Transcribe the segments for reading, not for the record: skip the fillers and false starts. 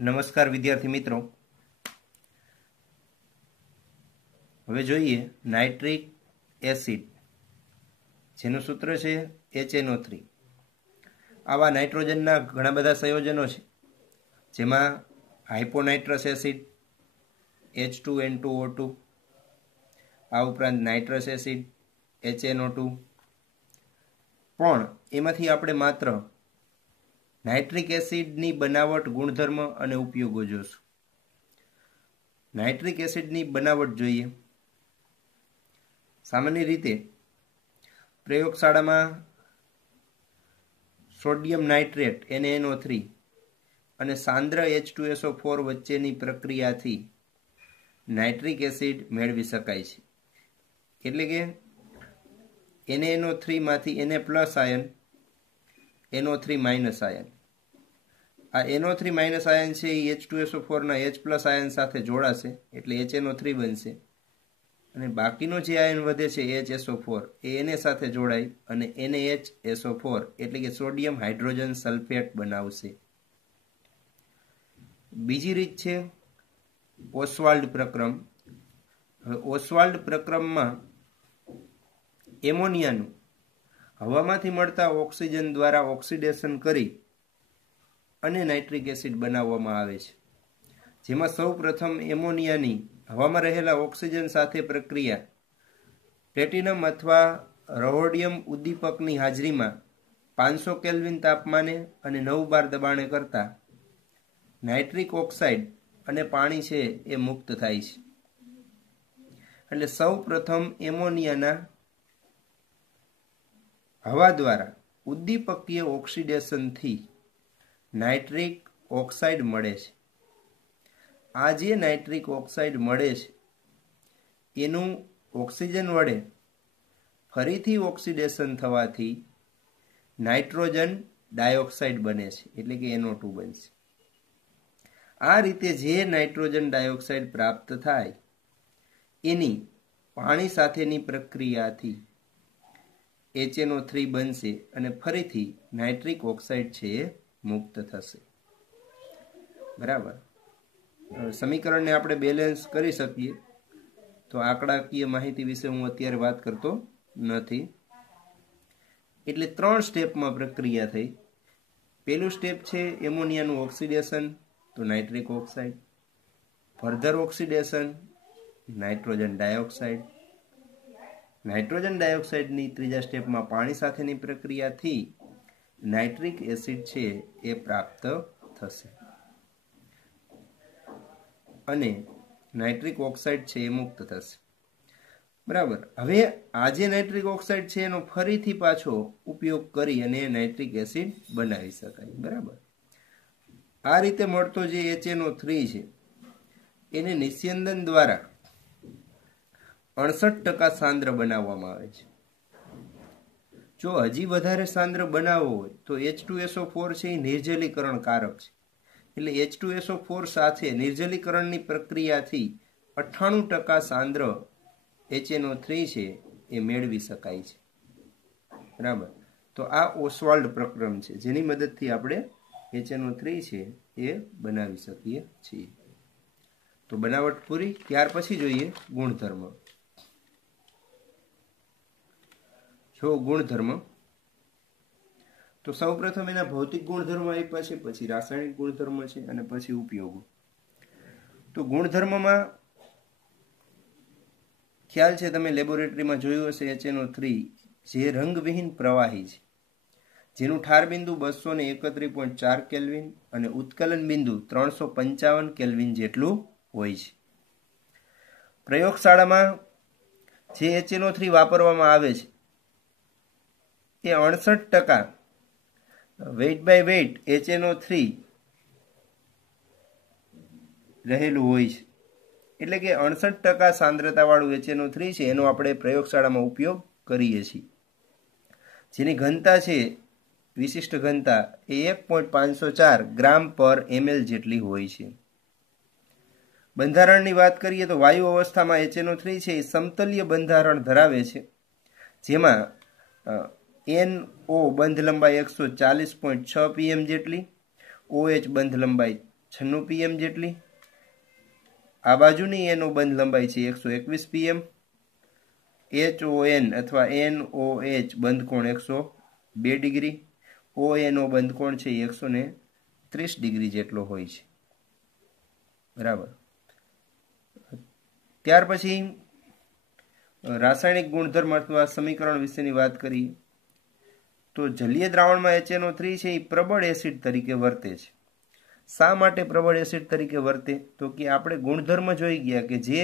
નમસ્કાર વિદ્યાર્થી મિત્રો, હવે જોઈએ નાઇટ્રિક એસિડ જેનું સૂત્ર છે HNO3। આવા નાઇટ્રોજનના ઘણા બધા સંયોજનો છે, જેમાં હાઇપોનાઇટ્રસ એસિડ H2N2O2, આ ઉપરાંત નાઇટ્રસ એસિડ HNO2, પણ એમાંથી આપણે માત્ર નાઇટ્રિક એસિડની બનાવટ, ગુણધર્મ અને ઉપયોગો જોશું। નાઇટ્રિક એસિડની બનાવટ જોઈએ। સામાન્ય રીતે પ્રયોગશાળામાં સોડિયમ નાઇટ્રેટ NaNO3 અને સાંદ્ર H2SO4 વચ્ચેની પ્રક્રિયાથી નાઇટ્રિક એસિડ મેળવી શકાય છે। એટલે કે NaNO3 માંથી Na plus ion, NO3 minus ion, આ NO3 માઇનસ આયન છે એ H2SO4 ના H પ્લસ આયન સાથે જોડાશે એટલે HNO3 બનશે, અને બાકીનો જે આયન વધે છે HSO4 એ Na સાથે જોડાય અને NaHSO4 એટલે કે સોડિયમ હાઇડ્રોજન સલ્ફેટ બનાવશે। બીજી રીત છે ઓસ્વાલ્ડ પ્રક્રમ। હવે ઓસ્વાલ્ડ પ્રક્રમમાં એમોનિયાનું હવામાંથી મળતા ઓક્સિજન દ્વારા ઓક્સિડેશન કરી અને નાઇટ્રિક એસિડ બનાવવામાં આવે છે, જેમાં સૌ પ્રથમ એમોનિયાની હવામાં રહેલા ઓક્સિજન સાથે પ્રક્રિયા પ્લેટિનમ અથવા રહોડિયમ ઉદ્દીપકની હાજરીમાં 500 કેલ્વિન તાપમાને અને 9 બાર દબાણે કરતા નાઇટ્રિક ઓક્સાઇડ અને પાણી છે એ મુક્ત થાય છે। એટલે સૌ પ્રથમ એમોનિયાના હવા દ્વારા ઉદ્દીપકીય ઓક્સિડેશનથી નાઇટ્રિક ઓક્સાઇડ મળે છે। આ જે નાઇટ્રિક ઓક્સાઇડ મળે છે એનું ઓક્સિજન વડે ફરીથી ઓક્સિડેશન થવાથી નાઇટ્રોજન ડાયોક્સાઇડ બને છે, એટલે કે NO2 બનશે। આ રીતે જે નાઇટ્રોજન ડાયોક્સાઇડ પ્રાપ્ત થાય એની પાણી સાથેની પ્રક્રિયાથી HNO3 બનશે અને ફરીથી નાઇટ્રિક ઓક્સાઇડ છે એ મુક્ત થશે। બરાબર, સમીકરણને આપણે બેલેન્સ કરી શકીએ તો આંકડાકીય માહિતી વિશે હું અત્યારે વાત કરતો નથી। એટલે 3 સ્ટેપમાં પ્રક્રિયા થઈ। પહેલું સ્ટેપ છે એમોનિયાનું ઓક્સિડેશન, તો nitric oxide, further oxidation nitrogen dioxide, nitrogen ડાયોક્સાઇડની ત્રીજા સ્ટેપમાં પાણી સાથેની પ્રક્રિયાથી નાઇટ્રિક એસિડ છે એ પ્રાપ્ત થશે અને નાઇટ્રિક ઓક્સાઇડ છે એ મુક્ત થશે। બરાબર, હવે આ જે નાઇટ્રિક ઓક્સાઇડ છે એનો ફરીથી પાછો ઉપયોગ કરી અને નાઇટ્રિક એસિડ બનાવી શકાય। બરાબર, આ રીતે મળતો જે HNO3 છે એને નિસ્યંદન દ્વારા 68% સાંદ્ર બનાવવામાં આવે છે। જો હજી વધારે સાંદ્ર બનાવવો હોય તો H2SO4 છે એ નિર્જલીકરણ કારક છે, એટલે H2SO4 સાથે નિર્જલીકરણની પ્રક્રિયાથી 98% સાંદ્ર HNO3 છે એ મેળવી શકાય છે। બરાબર, તો આ ઓસ્વાલ્ડ પ્રક્રમ છે જેની મદદથી આપણે HNO3 છે એ બનાવી શકીએ છીએ। તો બનાવટ પૂરી, ત્યાર પછી જોઈએ ગુણધર્મ। જો ગુણધર્મ, તો સૌ પ્રથમ એના ભૌતિક ગુણધર્મ આપ્યા છે, પછી રાસાયણિક ગુણધર્મ છે અને પછી ઉપયોગો। તો ગુણધર્મમાં ખ્યાલ છે, તમે લેબોરેટરીમાં જોયું હશે, HNO3 જે રંગવિહીન પ્રવાહી છે, જેનું ઠાર બિંદુ 231.4 કેલ્વિન અને ઉત્કલન બિંદુ 355 કેલ્વિન જેટલું હોય છે। પ્રયોગશાળામાં જે HNO3 વાપરવામાં આવે છે એ 68% વેઇટ બાય વેઇટ HNO3 રહેલું હોય છે, એટલે કે 68% સાંદ્રતાવાળું HNO3 છે એનો આપણે પ્રયોગશાળામાં ઉપયોગ કરીએ છીએ, જેની ઘનતા છે, વિશિષ્ટ ઘનતા એ 1.504 ગ્રામ પર ml જેટલી હોય છે। બંધારણની વાત કરીએ તો વાયુ અવસ્થામાં HNO3 છે એ સમતલીય બંધારણ ધરાવે છે, જેમાં NO બંધ લંબાઈ 140.6 pm જેટલી, OH બંધ લંબાઈ 96 pm જેટલી. આ બાજુની એનો બંધ લંબાઈ છે 121 pm. HON અથવા NOH બંધ કોણ 102 ડિગ્રી. ONO બંધ કોણ છે 130 ડિગ્રી જેટલો હોય છે. બરાબર. ત્યાર પછી રાસાયણિક ગુણધર્મ અથવા સમીકરણ વિશેની વાત કરીએ તો જલીય દ્રાવણમાં HNO3 છે એ પ્રબળ એસિડ તરીકે વર્તે છે. શા માટે પ્રબળ એસિડ તરીકે વર્તે? તો કે આપણે ગુણધર્મ જોઈ ગયા કે જે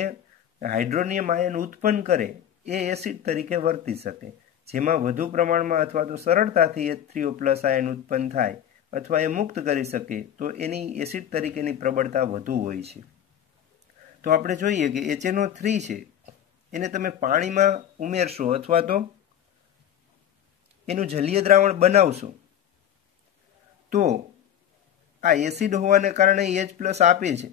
હાઇડ્રોનિયમ આયન ઉત્પન્ન કરે એ એસિડ તરીકે વર્તી શકે. જેમાં વધુ પ્રમાણમાં અથવા તો સરળતાથી H3O+ આયન ઉત્પન્ન થાય અથવા એ મુક્ત કરી શકે તો એની એસિડ તરીકેની પ્રબળતા વધુ હોય છે. તો આપણે જોઈએ કે HNO3 છે એને તમે પાણીમાં ઉમેરશો અથવા તો એનું જલીય દ્રાવણ બનાવશો તો આ એસિડ હોવાને કારણે H+ આપે છે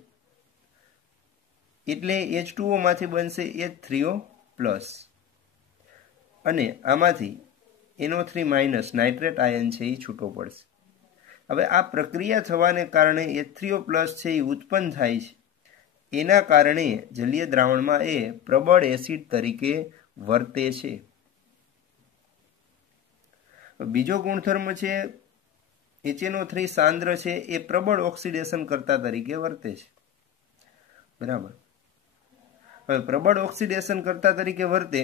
એટલે H2O માંથી બનશે H3O+. અને આમાંથી NO3- નાઇટ્રેટ આયન છે એ છૂટો પડશે. હવે આ પ્રક્રિયા થવાને કારણે H3O+ છે એ ઉત્પન્ન થાય છે. એના કારણે જલીય દ્રાવણમાં એ પ્રબળ એસિડ તરીકે વર્તે છે. બીજો ગુણધર્મ છે HNO3 સાંદ્ર છે એ પ્રબળ ઓક્સિડેશન કરતા તરીકે વર્તે છે. બરાબર. હવે પ્રબળ ઓક્સિડેશન કરતા તરીકે વર્તે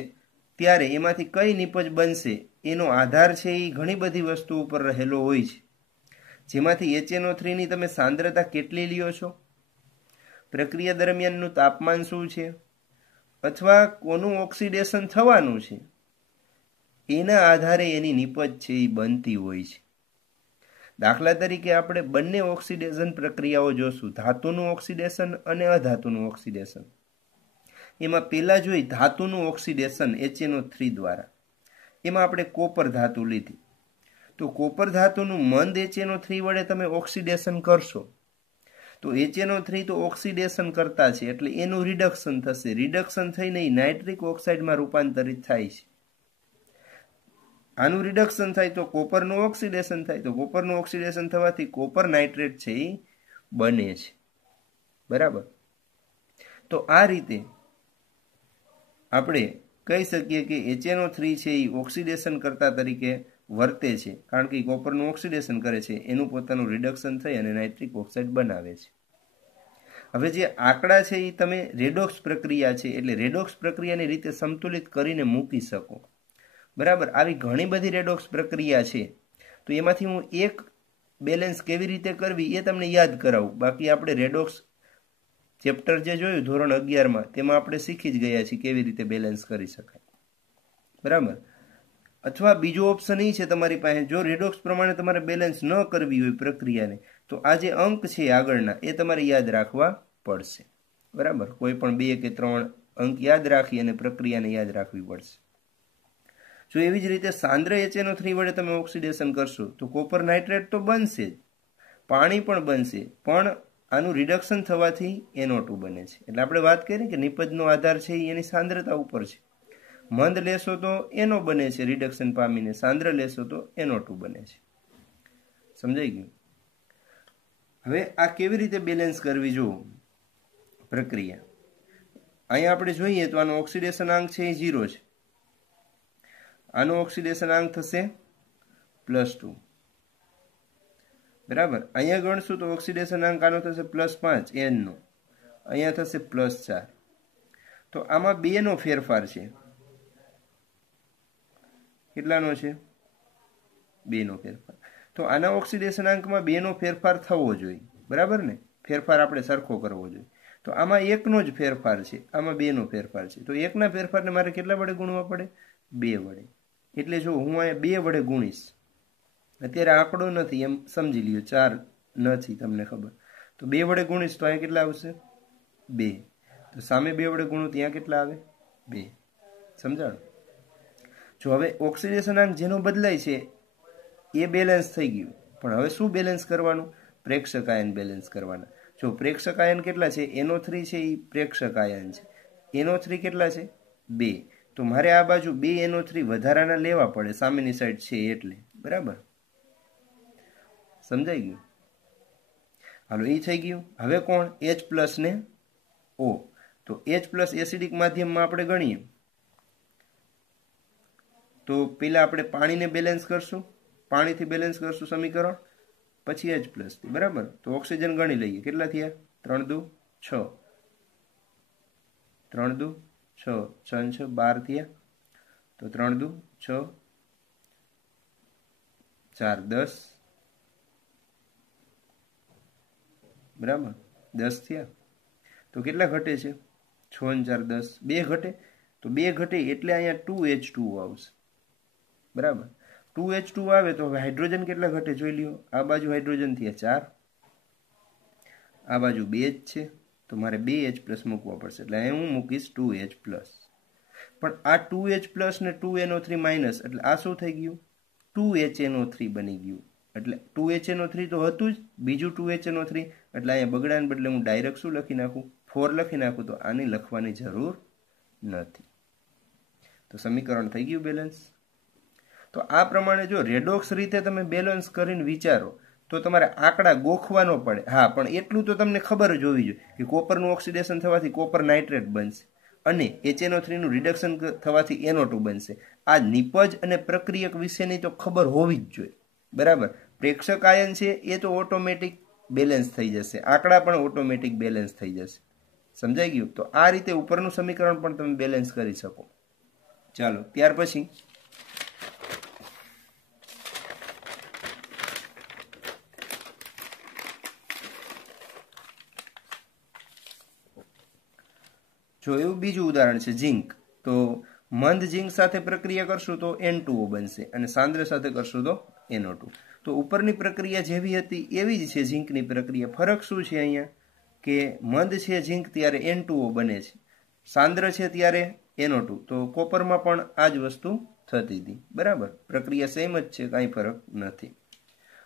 ત્યારે એમાંથી કઈ નિપજ બનશે એનો આધાર છે એ ઘણી બધી વસ્તુ ઉપર રહેલો હોય છે. જેમાંથી HNO3 ની તમે સાંદ્રતા કેટલી લ્યો છો, પ્રક્રિયા દરમિયાનનું તાપમાન શું છે, અથવા કોનું ઓક્સિડેશન થવાનું છે એના આધારે એની નિપજ છે એ બનતી હોય છે. દાખલા તરીકે આપણે બંને ઓક્સિડેશન પ્રક્રિયાઓ જોશું, ધાતુનું ઓક્સિડેશન અને અધાતુનું ઓક્સિડેશન. એમાં પહેલા જોઈ ધાતુનું ઓક્સિડેશન HNO3 દ્વારા. એમાં આપણે કોપર ધાતુ લીધી. તો કોપર ધાતુનું મંદ HNO3 વડે તમે ઓક્સિડેશન કરશો તો HNO3 તો ઓક્સિડેશન કરતા છે એટલે એનું રિડક્શન થશે. રિડક્શન થઈને નાઇટ્રિક ઓક્સાઇડમાં રૂપાંતરિત થાય છે. આનું રિડક્શન થાય તો કોપરનું ઓક્સિડેશન થાય. તો કોપરનું ઓક્સિડેશન થવાથી કોપર નાઇટ્રેટ છે એ બને છે. બરાબર. તો આ રીતે આપણે કહી શકીએ કે HNO3 છે એ ઓક્સિડેશન કરતા તરીકે વર્તે છે કારણ કે કોપરનું ઓક્સિડેશન કરે છે, એનું પોતાનું રિડક્શન થઈ અને નાઇટ્રિક ઓક્સાઇડ બનાવે છે. હવે જે આંકડા છે એ તમે રેડોક્સ પ્રક્રિયા છે એટલે રેડોક્સ પ્રક્રિયાની રીતે સંતુલિત કરીને મૂકી શકો. બરાબર. આવી ઘણી બધી રેડોક્સ પ્રક્રિયા છે તો એમાંથી હું એક બેલેન્સ કેવી રીતે કરવી એ તમને યાદ કરાવું. બાકી આપણે રેડોક્સ ચેપ્ટર જે જોયું ધોરણ 11માં તેમાં આપણે શીખી જ ગયા છીએ કેવી રીતે બેલેન્સ કરી શકાય. બરાબર. અથવા બીજો ઓપ્શન એ છે તમારી પાસે, જો રેડોક્સ પ્રમાણે તમારે બેલેન્સ ન કરવી હોય પ્રક્રિયાને તો આ જે અંક છે આગળના એ તમારે યાદ રાખવા પડશે. બરાબર. કોઈ પણ 2 કે 3 અંક યાદ રાખી અને પ્રક્રિયાને યાદ રાખવી પડશે. જો એવી જ રીતે સાંદ્ર HNO3 વડે તમે ઓક્સિડેશન કરશો તો કોપર નાઇટ્રેટ તો બનશે જ, પાણી પણ બનશે, પણ આનું રિડક્શન થવાથી NO2 બને છે. એટલે આપણે વાત કરીએ કે નિપજનો આધાર છે એની સાંદ્રતા ઉપર છે. મંદ લેશો તો NO બને છે રિડક્શન પામીને, સાંદ્ર લેશો તો NO2 બને છે. સમજાઈ ગયું? હવે આ કેવી રીતે બેલેન્સ કરવી જો પ્રક્રિયા. અહીંયા આપણે જોઈએ તો આનો ઓક્સિડેશન આંક છે એ 0 છે. આનો ઓક્સિડેશન આંક થશે +2. બરાબર. અહીંયા ગણશું તો ઓક્સિડેશન આંક આનો થશે +5 N નો, અહીંયા થશે +4. તો આમાં 2 નો ફેરફાર છે. કેટલાનો છે? 2 નો ફેરફાર. તો આના ઓક્સિડેશન આંકમાં 2 નો ફેરફાર થવો જોઈએ. બરાબર ને? ફેરફાર આપણે સરખો કરવો જોઈએ. તો આમાં 1 નો જ ફેરફાર છે, આમાં 2 નો ફેરફાર છે. તો 1 ના ફેરફારને મારે કેટલા વડે ગુણવા પડે? 2 વડે. એટલે જો હું અહીંયા 2 વડે ગુણીશ, અત્યારે આંકડો નથી એમ સમજી લ્યો, 4 નથી તમને ખબર, તો 2 વડે ગુણીશ તો અહીંયા કેટલા આવશે? 2. તો સામે 2 વડે ગુણું ત્યાં કેટલા આવે? 2. સમજાણું? જો હવે ઓક્સિડેશન આંક જેનો બદલાય છે એ બેલેન્સ થઈ ગયું, પણ હવે શું બેલેન્સ કરવાનું? પ્રેક્ષક આયન બેલેન્સ કરવાના. જો પ્રેક્ષક આયન કેટલા છે? NO3 છે એ પ્રેક્ષક આયન છે. NO3 કેટલા છે? 2. તો મારે આ બાજુ 2 NO3 વધારાના લેવા પડે, સામેની સાઈડ છે એટલે. બરાબર. સમજાઈ ગયું? હાલો એ થઈ ગયું. હવે કોણ? H પ્લસ ને O. તો H પ્લસ એસિડિક માધ્યમમાં આપણે ગણીએ તો પેલા આપણે પાણીને બેલેન્સ કરશું, પાણીથી બેલેન્સ કરશું સમીકરણ, પછી H પ્લસ થી, બરાબર. તો ઓક્સિજન ગણી લઈએ, કેટલા થયા? 3 દુ 6, 3 દુ 6, 6 6 12 થયા. તો 3 દુ 6, 4 10, બરાબર 10 થયા. તો કેટલા ઘટે છે? 6 અને 4 10, 2 ઘટે. તો 2 ઘટે એટલે અહીંયા 2H2O આવશે, બરાબર. 2H2 આવે તો હવે હાઇડ્રોજન કેટલા ઘટે જોઈ લ્યો. આ બાજુ હાઇડ્રોજન થયા 4, આ બાજુ 2 જ છે, તો મારે 2H પ્લસ મૂકવા પડશે, એટલે અહીં હું મૂકીશ 2H પ્લસ. પણ આ 2H પ્લસ ને 2NO3 માઇનસ, એટલે આ શું થઈ ગયું? 2HNO3 બની ગયું. એટલે 2HNO3 તો હતું જ, બીજું 2HNO3, એટલે અહીંયા બગડાને બદલે હું ડાયરેક્ટ શું લખી નાખું? 4 લખી નાખું. તો આની લખવાની જરૂર નથી. તો સમીકરણ થઈ ગયું બેલેન્સ. તો આ પ્રમાણે જો રેડોક્સ રીતે તમે બેલેન્સ કરીને વિચારો તો તમારે આંકડા ગોખવાનો પડે. હા, પણ એટલું તો તમને ખબર જ હોવી જોઈએ કે કોપરનું ઓક્સિડેશન થવાથી કોપર નાઇટ્રેટ બનશે અને HNO3 નું રિડક્શન થવાથી NO2 બનશે. આ નિપજ અને પ્રક્રિયક વિશેની તો ખબર હોવી જ જોઈએ, બરાબર. પ્રેક્ષક આયન છે એ તો ઓટોમેટિક બેલેન્સ થઈ જશે, આંકડા પણ ઓટોમેટિક બેલેન્સ થઈ જશે. સમજાઈ ગયું? તો આ રીતે ઉપરનું સમીકરણ પણ તમે બેલેન્સ કરી શકો. ચાલો, ત્યાર પછી જો એવું બીજું ઉદાહરણ છે ઝીંક. તો મંદ ઝીંક સાથે પ્રક્રિયા કરશું તો N2O બનશે અને સાંદ્ર સાથે કરશું તો NO2. તો ઉપરની પ્રક્રિયા જેવી હતી એવી જ છે ઝીંકની પ્રક્રિયા. ફરક શું છે અહીંયા કે મંદ છે ઝીંક ત્યારે N2O બને છે, સાંદ્ર છે ત્યારે NO2. તો કોપરમાં પણ આ જ વસ્તુ થતી હતી, બરાબર. પ્રક્રિયા સેમ જ છે, કાંઈ ફરક નથી.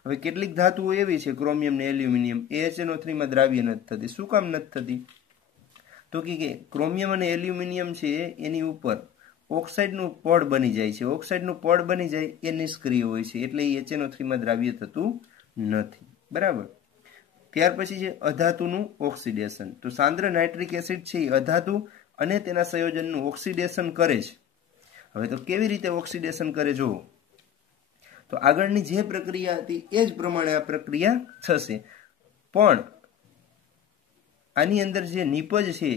હવે કેટલીક ધાતુઓ એવી છે ક્રોમિયમ ને એલ્યુમિનિયમ, એ HNO3 માં દ્રાવ્ય નથી થતી. શું કામ નથી થતી? તો કે ક્રોમિયમ અને એલ્યુમિનિયમ છે એની ઉપર ઓક્સાઇડનું પડ બની જાય છે. ઓક્સાઇડનું પડ બની જાય એ નિષ્ક્રિય હોય છે, એટલે એ HNO3 માં દ્રાવ્ય થતું નથી, બરાબર. ત્યાર પછી છે અધાતુનું ઓક્સિડેશન. તો સાંદ્ર નાઇટ્રિક એસિડ છે એ અધાતુ અને તેના સંયોજનનું ઓક્સિડેશન કરે છે. હવે તો કેવી રીતે ઓક્સિડેશન કરે જુઓ. તો આગળની જે પ્રક્રિયા હતી એ જ પ્રમાણે આ પ્રક્રિયા થશે, પણ આની અંદર જે નિપજ છે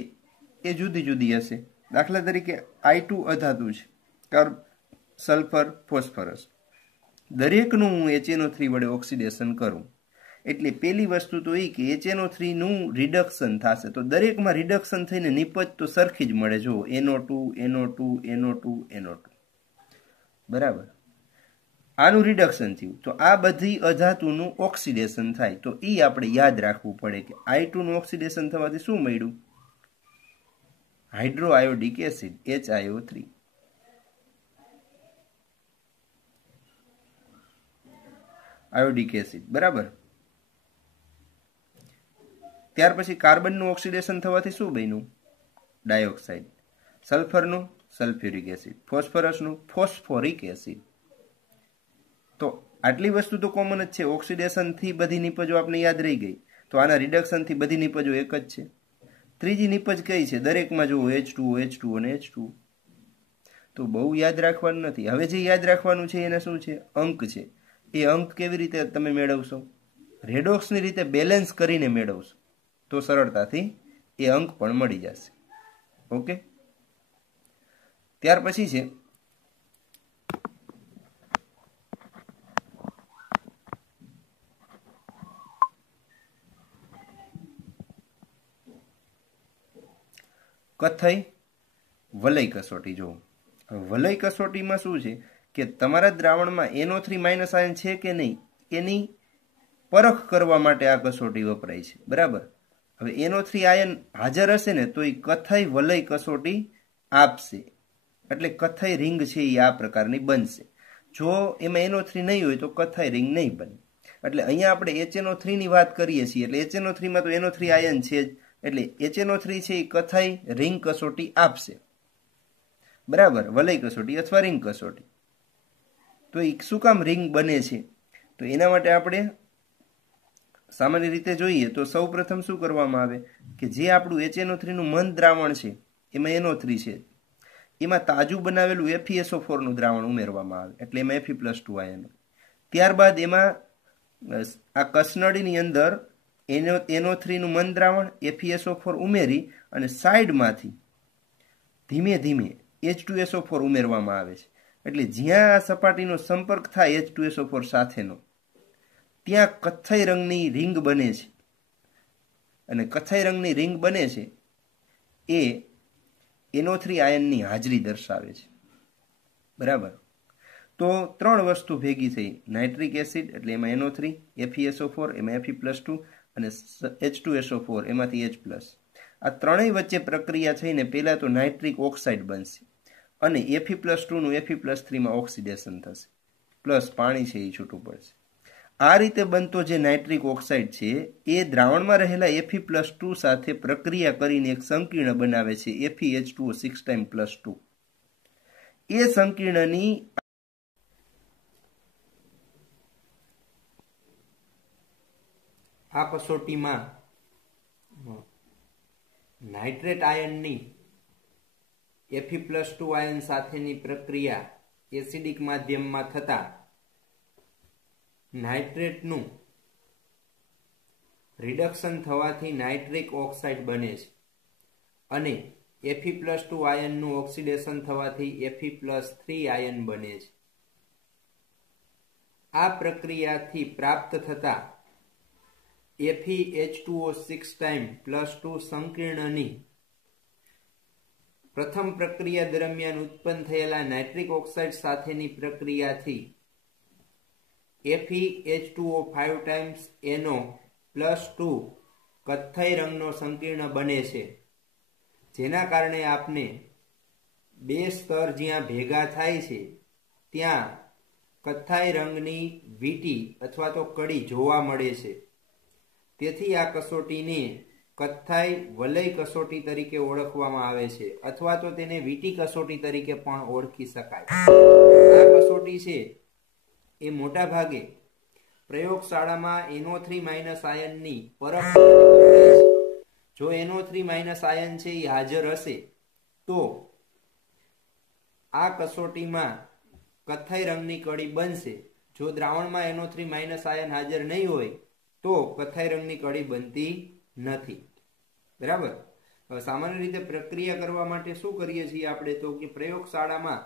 એ જુદી જુદી હશે. દાખલા તરીકે I2 અધાતુ છે, કાર્બ, સલ્ફર, ફોસ્ફરસ. દરેકનું હું HNO3 વડે ઓક્સિડેશન કરું એટલે પેલી વસ્તુ તો એ કે HNO3 નું રિડક્શન થશે. તો દરેકમાં રિડક્શન થઈને નિપજ તો સરખી જ મળે. જો NO2 NO2 NO2 NO2, બરાબર. આનું રિડક્શન થયું તો આ બધી અધાતુનું ઓક્સિડેશન થાય. તો એ આપણે યાદ રાખવું પડે કે I2 નું ઓક્સિડેશન થવાથી શું મળ્યું? Hydroiodic acid HiO3. Iodic acid, બરાબર. ત્યાર પછી કાર્બનનું ઓક્સિડેશન થવાથી શું બન્યું? ડાયોક્સાઇડ. સલ્ફરનું સલ્ફ્યુરિક એસિડ. ફોસ્ફરસનું ફોસ્ફોરિક એસિડ. તો આટલી વસ્તુ તો કોમન જ છે. ઓક્સિડેશન થી બધી નિપજો આપણે યાદ રહી ગઈ. તો આના રિડક્શન થી બધી નિપજો એક જ છે. ત્રીજી નિપજ કઈ છે? દરેકમાં જુઓ H2O H2O અને H2O. તો બહુ યાદ રાખવાનું નથી. હવે જે યાદ રાખવાનું છે એને શું છે? અંક છે. એ અંક કેવી રીતે તમે મેળવશો? રેડોક્સની રીતે બેલેન્સ કરીને મેળવશો તો સરળતાથી એ અંક પણ મળી જશે. ઓકે, ત્યાર પછી છે કથ્થઈ વલય કસોટી. જો વલય કસોટીમાં શું છે કે તમારા દ્રાવણમાં NO3 માઇનસ આયન છે કે નહીં એની પરખ કરવા માટે આ કસોટી વપરાય છે, બરાબર. હવે NO3 આયન હાજર હશે ને તો એ કથ્થઈ વલય કસોટી આપશે, એટલે કથ્થઈ રિંગ છે એ આ પ્રકારની બનશે. જો એમાં NO3 નહીં હોય તો કથ્થઈ રિંગ નહીં બને. એટલે અહીંયા આપણે HNO3 ની વાત કરીએ છીએ, એટલે HNO3 માં તો NO3 આયન છે જ, એટલે HNO3 છે એ કથ્થઈ રિંગ કસોટી આપશે, બરાબર. વલય કસોટી અથવા રિંગ કસોટી. તો એ શું કામ રિંગ બને છે? તો એના માટે આપણે સામાન્ય રીતે જોઈએ તો સૌપ્રથમ શું કરવામાં આવે કે જે આપણું HNO3 નું મંદ દ્રાવણ છે એમાં NO3 છે, એમાં તાજું બનાવેલું FeSO4 નું દ્રાવણ ઉમેરવામાં આવે એટલે એમાં Fe+2 આયન. ત્યારબાદ એમાં આ કસનળીની અંદર NO3 નું મંદ દ્રાવણ FeSO4 ઉમેરી અને સાઈડમાંથી ધીમે ધીમે H2SO4 ઉમેરવામાં આવે છે. એટલે જ્યાં આ સપાટીનો સંપર્ક થાય H2SO4 સાથેનો ત્યાં કથ્થઈ રંગની રિંગ બને છે, અને કથ્થઈ રંગની રિંગ બને છે એ NO3 આયનની હાજરી દર્શાવે છે. બરાબર. તો ત્રણ વસ્તુ ભેગી થઈ, નાઇટ્રિક એસિડ એટલે એમાં NO3, FeSO4 એમાં Fe+2 અને H2SO4 એમાંથી H+. આ ત્રણેય વચ્ચે પ્રક્રિયા થઈને પહેલા તો નાઇટ્રિક ઓક્સાઇડ બનશે અને Fe+2 નું Fe+3 માં ઓક્સિડેશન થશે, પ્લસ પાણી છે એ છૂટું પડશે. આ રીતે બનતો જે નાઇટ્રિક ઓક્સાઇડ છે એ દ્રાવણમાં રહેલા Fe+2 સાથે પ્રક્રિયા કરીને એક સંકીર્ણ બનાવે છે FeH2O 6 + 2. એ સંકીર્ણની આ કસોટીમાં નાઇટ્રેટ આયનની Fe+2 આયન સાથેની પ્રક્રિયા એસિડિક માધ્યમમાં થતા નાઇટ્રેટનું રિડક્શન થવાથી નાઇટ્રિક ઓક્સાઇડ બને છે અને Fe+2 આયનનું ઓક્સિડેશન થવાથી Fe+3 આયન બને છે. આ પ્રક્રિયાથી પ્રાપ્ત થતા FeH2O 6 + 2 સંકીર્ણની પ્રથમ પ્રક્રિયા દરમિયાન ઉત્પન્ન થયેલા નાઇટ્રિક ઓક્સાઇડ સાથેની પ્રક્રિયાથી FeH2O 5 NO + 2 કથ્થઈ રંગનો સંકીર્ણ બને છે, જેના કારણે આપને બે સ્તર જ્યાં ભેગા થાય છે ત્યાં કથ્થાઈ રંગની વીંટી અથવા તો કડી જોવા મળે છે. તેથી આ કસોટીને કથ્થાઈ વલય કસોટી તરીકે ઓળખવામાં આવે છે, અથવા તો તેને વીંટી કસોટી તરીકે પણ ઓળખી શકાય. આ કસોટી છે એ મોટા ભાગે પ્રયોગશાળામાં NO3- આયનની પરખ. જો NO3- આયન છે એ હાજર હશે તો આ કસોટીમાં કથ્થઈ રંગની કડી બનશે. જો દ્રાવણમાં NO3- આયન હાજર નહીં હોય તો કથ્થઈ રંગની કડી બનતી નથી. બરાબર. સામાન્ય રીતે પ્રક્રિયા કરવા માટે શું કરીએ છીએ આપણે તો કે પ્રયોગશાળામાં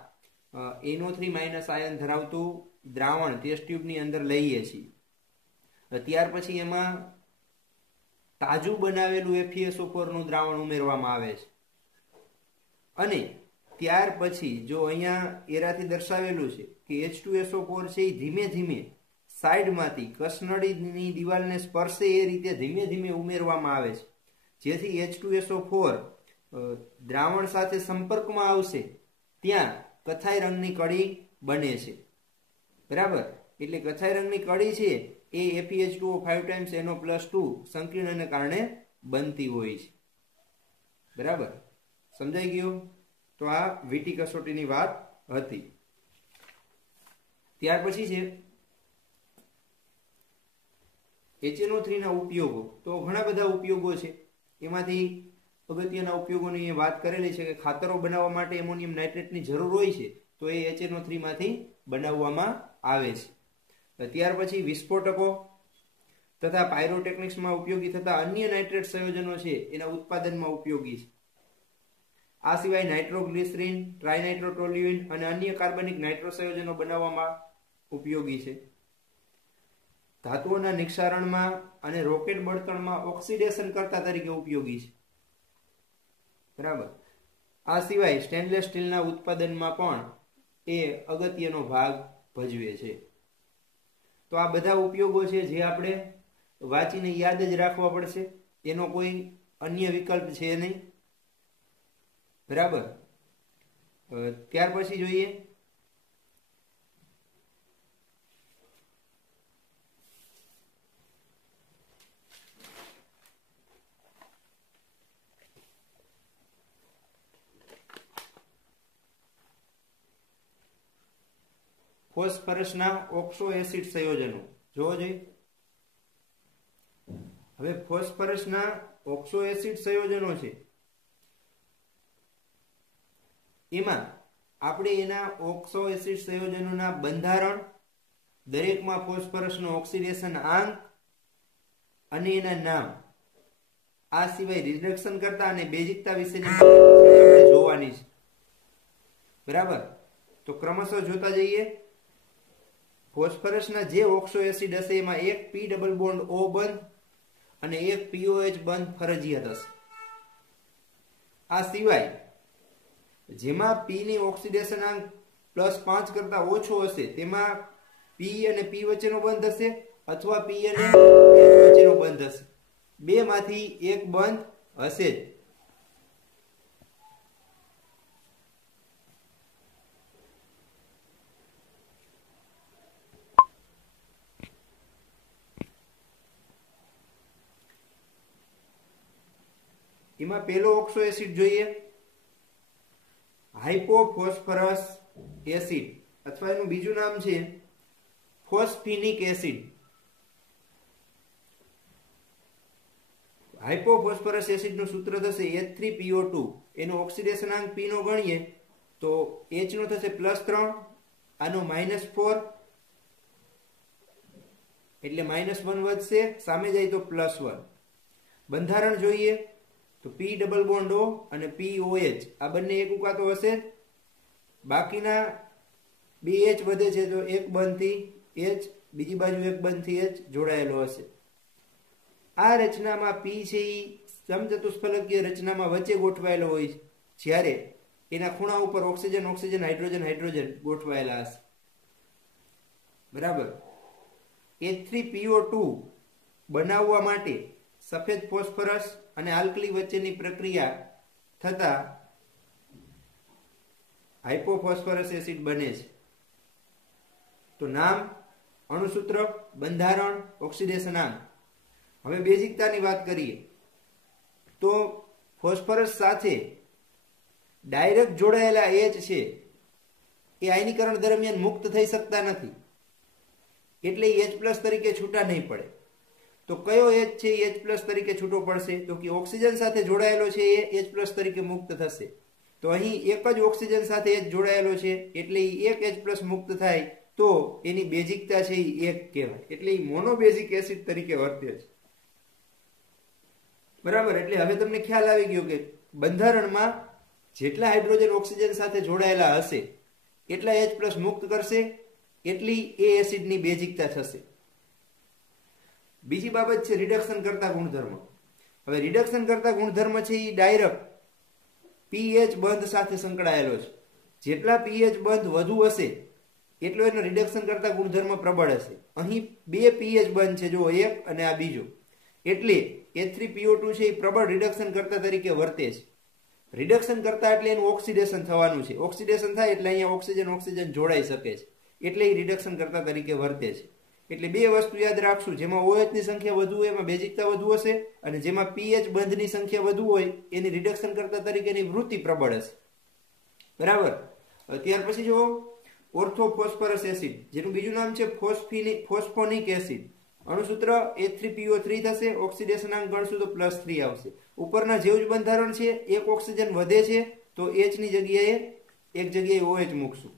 NO3- આયન ધરાવતું દ્રાવણ ટેસ્ટ ટ્યુબની અંદર લઈએ છીએ. ત્યાર પછી એમાં તાજું બનાવેલું FeSO4 નું દ્રાવણ ઉમેરવામાં આવે છે અને ત્યાર પછી જો અહીંયા એરાથી દર્શાવેલું છે કે H2SO4 છે એ ધીમે ધીમે સાઈડમાંથી કસનળીની દિવાલને સ્પર્શે એ રીતે ધીમે ધીમે ઉમેરવામાં આવે છે, જેથી H2SO4 દ્રાવણ સાથે સંપર્કમાં આવશે ત્યાં કથ્થાઈ રંગની કડી બને છે. બરાબર. એટલે કથ્થાઈ રંગની કડી છે એ FeH2O 5 NO + 2 સંકીર્ણને કારણે બનતી હોય છે. બરાબર. સમજાઈ ગયું? તો આ વીંટી કસોટીની વાત હતી. ત્યાર પછી છે HNO3 ના ઉપયોગો. તો ઘણા બધા ઉપયોગો છે. એમાંથી અગત્યના ઉપયોગોની વાત કરેલી છે કે ખાતરો બનાવવા માટે એમોનિયમ નાઇટ્રેટની જરૂર હોય છે તો એ HNO3 માંથી બનાવવામાં આવે છે. ત્યાર પછી વિસ્ફોટકો તથા પાયરોટેકનિક્સમાં ઉપયોગી થતા અન્ય નાઇટ્રેટ સંયોજનો છે એના ઉત્પાદનમાં ઉપયોગી છે. આ સિવાય નાઇટ્રોગ્લિસરીન, ટ્રાઇનાઇટ્રોટોલ્યુઇન અને અન્ય કાર્બનિક નાઇટ્રો સંયોજનો બનાવવામાં ઉપયોગી છે. ધાતુઓના નિક્ષારણમાં અને રોકેટ બળતણમાં ઓક્સિડેશન કરતા તરીકે ઉપયોગી છે. બરાબર. આ સિવાય સ્ટેનલેસ સ્ટીલના ઉત્પાદનમાં પણ એ અગત્યનો ભાગ ભજવે છે. તો આ બધા ઉપયોગો છે જે આપણે વાંચીને યાદ જ રાખવા પડશે, એનો કોઈ અન્ય વિકલ્પ છે નહીં. બરાબર. ત્યાર પછી જોઈએ ફોસ્ફરસના ઓક્સો એસિડ સંયોજનો. જોવો જોઈએ. હવે ફોસ્ફરસના ઓક્સો એસિડ સંયોજનો છે, એમાં આપણે એના ઓક્સો એસિડ સંયોજનોના બંધારણ, દરેકમાં ફોસ્ફરસનો ઓક્સિડેશન આંક અને એના નામ, આ સિવાય રિડક્શન કરતા અને બેઝિકતા વિશેની આપણે જોવાની છે. બરાબર, તો ક્રમશઃ જોતા જઈએ. ફોસ્ફરસના જે ઓક્સો એસિડ હશે એમાં એક પી ડબલ બોન્ડ ઓ બંધ અને એક પીઓએચ બંધ ફરજિયાત હશે. આ સિવાય જેમાં પી ની ઓક્સિડેશન આંક +5 કરતા ઓછો હશે તેમાં પી અને પી વચ્ચેનો બંધ હશે અથવા પી અને એચ વચ્ચેનો બંધ હશે. બે માંથી એક બંધ હશે જ. એમાં પહેલો ઓક્સો એસિડ જોઈએ, હાઇપોફોસ્ફરસ એસિડ અથવા એનું બીજું નામ છે ફોસ્ફિનિક એસિડ. હાઇપોફોસ્ફરસ એસિડ નું સૂત્ર થશે H3PO2. એનો ઓક્સિડેશન આંક P નો ગણીએ તો H નો થશે +3, આનો -4 એટલે -1 વધશે, સામે જાય તો +1. બંધારણ જોઈએ તો P ડબલ બોન્ડ O અને POH આ બંને એક ઉકાતો હશે. બાકીના બે H વધે છે તો એક બંધથી H, બીજી બાજુ એક બંધથી H જોડાયેલો હશે. આ રચનામાં P છે એ સમચતુષ્ફલકીય રચનામાં વચ્ચે ગોઠવાયેલો હોય છે, જ્યારે એના ખૂણા ઉપર ઓક્સિજન ઓક્સિજન હાઇડ્રોજન હાઇડ્રોજન ગોઠવાયેલા હશે. બરાબર. H3PO2 બનાવવા માટે સફેદ ફોસ્ફરસ અને આલ્કલી વચ્ચેની પ્રક્રિયા થતા હાઇપોફોસ્ફરસ એસિડ બને છે. તો નામ, અણુસૂત્ર, બંધારણ, ઓક્સિડેશન આંક. હવે બેઝિકતાની વાત કરીએ તો ફોસ્ફરસ સાથે ડાયરેક્ટ જોડાયેલા H છે એ આયનીકરણ દરમિયાન મુક્ત થઈ શકતા નથી, એટલે H+ તરીકે છૂટા નહીં પડે. તો કયો H છે એ H+ તરીકે છૂટો પડશે? તો કે ઓક્સિજન સાથે જોડાયેલો છે એ H+ તરીકે મુક્ત થશે. તો અહીં એક જ ઓક્સિજન સાથે H જોડાયેલો છે એટલે એક H+ મુક્ત થાય તો એની બેઝિકતા છે એ 1 કહેવાય, એટલે એ મોનોબેઝિક એસિડ તરીકે વર્તે છે. બરાબર. એટલે હવે તમને ખ્યાલ આવી ગયો કે બંધારણમાં જેટલા હાઇડ્રોજન ઓક્સિજન સાથે જોડાયેલા હશે એટલા H+ મુક્ત કરશે, એટલી એ એસિડની બેઝિકતા થશે. બીજી બાબત છે રિડક્શન કરતા ગુણધર્મ. હવે રિડક્શન કરતા ગુણધર્મ છે એ ડાયરેક્ટ pH બંધ સાથે સંકળાયેલો છે. જેટલા pH બંધ વધુ હશે એટલો એનો રિડક્શન કરતા ગુણધર્મ પ્રબળ હશે. અહીં બે pH બંધ છે, જો એક અને આ બીજો, એટલે H3PO2 છે એ પ્રબળ રિડક્શન કરતા તરીકે વર્તે છે. રિડક્શન કરતા એટલે એનું ઓક્સિડેશન થવાનું છે. ઓક્સિડેશન થાય એટલે અહીંયા ઓક્સિજન ઓક્સિજન જોડાઈ શકે છે, એટલે એ રિડક્શન કરતા તરીકે વર્તે છે. એટલે બે વસ્તુ યાદ રાખશું, જેમાં OH ની સંખ્યા વધુ હોય એમાં બેઝિકતા વધુ હશે, અને જેમાં pH બંધની સંખ્યા વધુ હોય એની રિડક્શન કરતા તરીકેની વૃત્તિ પ્રબળ હશે. બરાબર. ત્યાર પછી જો ઓર્થોફોસ્ફરસ એસિડ, જેનું બીજું નામ છે ફોસ્ફોનિક એસિડ. અણુસૂત્ર H3PO3 થશે, ઓક્સિડેશન આંક ગણશું તો +3 આવશે. ઉપરના જેવું જ બંધારણ છે, એક ઓક્સિજન વધે છે તો H ની જગ્યાએ એક જગ્યાએ OH મૂકશું.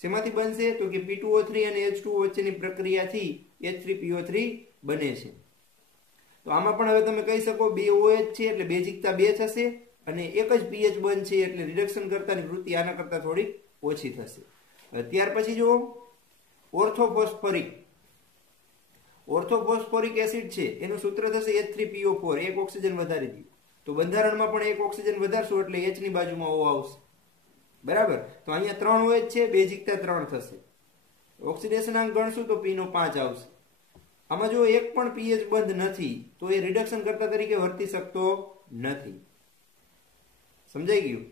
શેમાંથી બનશે? તો કે P2O3 અને H2O વચ્ચેની પ્રક્રિયાથી H3PO3 બને છે. તો આમાં પણ હવે તમે કહી શકો બે OH છે એટલે બેઝિકતા 2 થશે, અને એક જ pH બંધ છે એટલે રિડક્શન કરતાની વૃત્તિ આના કરતા થોડી ઓછી થશે. ત્યાર પછી જો ઓર્થોફોસ્ફોરિક એસિડ છે એનું સૂત્ર થશે H3PO4, એક ઓક્સિજન વધારી દીધું. તો બંધારણમાં પણ એક ઓક્સિજન વધારશું એટલે H ની બાજુમાં O આવશે. બરાબર. તો અહીંયા 3 OH છે, બેઝિકતા 3 થશે. ઓક્સિડેશન આંક ગણશું તો P નો 5 આવશે. આમાં જો એક પણ pH બંધ નથી તો એ રિડક્શન કરતા તરીકે વર્તી શકતો નથી. સમજાઈ ગયું?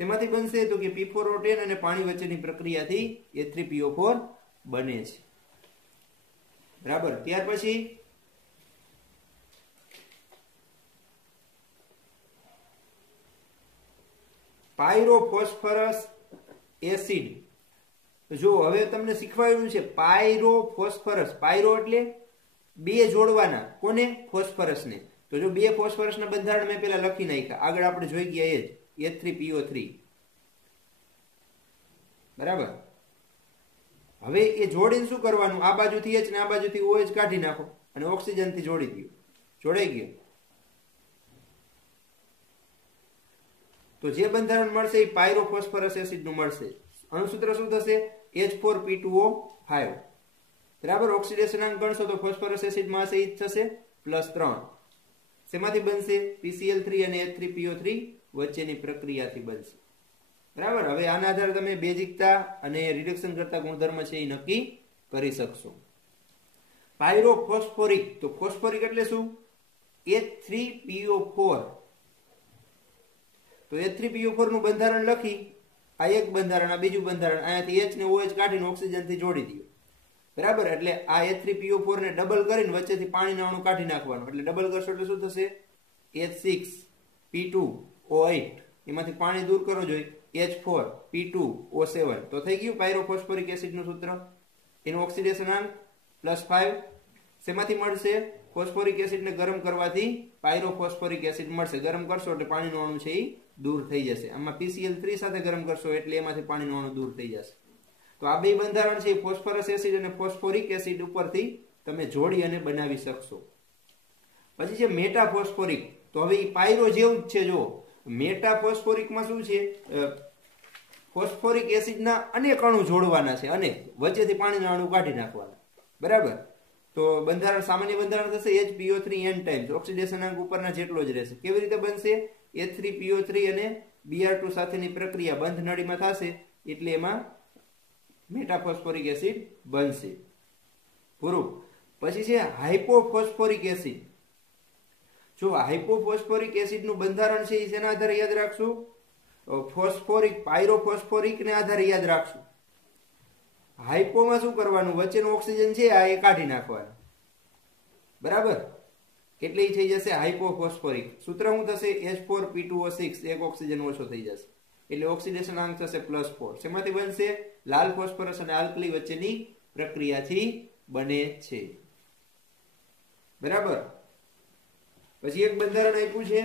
શેમાંથી બનશે? તો કે P4O10 અને પાણી વચ્ચેની પ્રક્રિયાથી H3PO4 બને છે. બરાબર. ત્યાર પછી પાયરોફોસ્ફરસ એસિડ. જો હવે તમને શીખવાડ્યું છે પાયરોફોસ્ફરસ. પાયરો એટલે બે જોડવાના કોને ફોસ્ફરસને તો જો બે ફોસ્ફરસના બંધારણ મેં પેલા લખી નાખ્યા આગળ આપણે જોઈ ગયા એ જ H3PO3 બરાબર હવે એ જોડીને શું કરવાનું આ બાજુથી H ને આ બાજુથી OH કાઢી નાખો અને ઓક્સિજન થી જોડી દો જોડાઈ ગયું તો જે બંધારણ મળશે એ પાયરોફોસ્ફરસ એસિડ નું મળશે અણુસૂત્ર શું થશે H4P2O5 બરાબર ઓક્સિડેશન અંક ગણશો તો ફોસ્ફરસ એસિડ માં હશે એ જ થશે +3 શેમાંથી બનશે PCl3 અને H3PO3 વચ્ચેની પ્રક્રિયાથી બનશે બરાબર હવે આના આધારે તમે બેઝિકતા અને રિડક્શન કરતા ગુણધર્મ છે એ નક્કી કરી શકશો પાયરોફોસ્ફોરિક તો ફોસ્ફોરિક એટલે શું H3PO4 તો H3PO4 નું બંધારણ લખી આ એક બંધારણ આ બીજું બંધારણ અહીંયાથી H ને OH કાઢીને ઓક્સિજન થી જોડી દો બરાબર એટલે આ H3PO4 ને ડબલ કરીને વચ્ચેથી પાણીના અણુ કાઢી નાખવાનું એટલે ડબલ કરશો એટલે શું થશે H6P2O8 એમાંથી પાણી દૂર કરો જોઈએ H4P2O7 તો થઈ ગયું પાયરોફોસ્ફોરિક એસિડ નું સૂત્ર એનું ઓક્સિડેશન અંક +5 શેમાંથી મળશે ફોસ્ફોરિક એસિડ ને ગરમ કરવાથી પાયરોફોસ્ફોરિક એસિડ મળશે ગરમ કરશો એટલે પાણીનો અણુ છે એ દૂર થઈ જશે આમાં PCl3 સાથે ગરમ કરશો એટલે એમાંથી પાણીનો અણુ દૂર થઈ જશે તો આ બે બંધારણ છે ફોસ્ફરસ એસિડ અને ફોસ્ફોરિક એસિડ ઉપરથી તમે જોડી અને બનાવી શકશો પછી છે મેટાફોસ્ફોરિક તો હવે એ પાયરો જેવું જ છે જો મેટાફોસ્ફોરિકમાં શું છે ફોસ્ફોરિક એસિડના અનેક અણુ જોડવાના છે અને વચ્ચેથી પાણીના અણુ કાઢી નાખવાના બરાબર તો બંધારણ સામાન્ય બંધારણ થશે HPO3n ટાઈમ્સ ઓક્સિડેશન અંક ઉપરના જેટલો જ રહેશે કેવી રીતે બનશે H3PO3 અને Br2 સાથેની પ્રક્રિયા બંધ નળીમાં થશે એટલે એમાં મેટાફોસ્ફોરિક એસિડ બનશે પૂરું પછી છે હાઇપોફોસ્ફોરિક એસિડ જો હાઇપોફોસ્ફોરિક એસિડ નું બંધારણ છે એ શેના આધારે યાદ રાખશું ફોસ્ફોરિક પાયરોફોસ્ફોરિક ને આધારે યાદ રાખશું હાઇપોમાં શું કરવાનું વચ્ચેનું ઓક્સિજન છે આ એ કાઢી નાખવાનું બરાબર એટલે થઈ જશે હાઇપોફોસ્ફોરિક સૂત્ર શું થશે H4P2O6 એક ઓક્સિજન ઓછો થઈ જશે એટલે ઓક્સિડેશન અંક થશે +4 શેમાંથી બનશે લાલ ફોસ્ફરસ અને આલ્કલી વચ્ચેની પ્રક્રિયાથી બને છે બરાબર પછી એક બંધારણ આપ્યું છે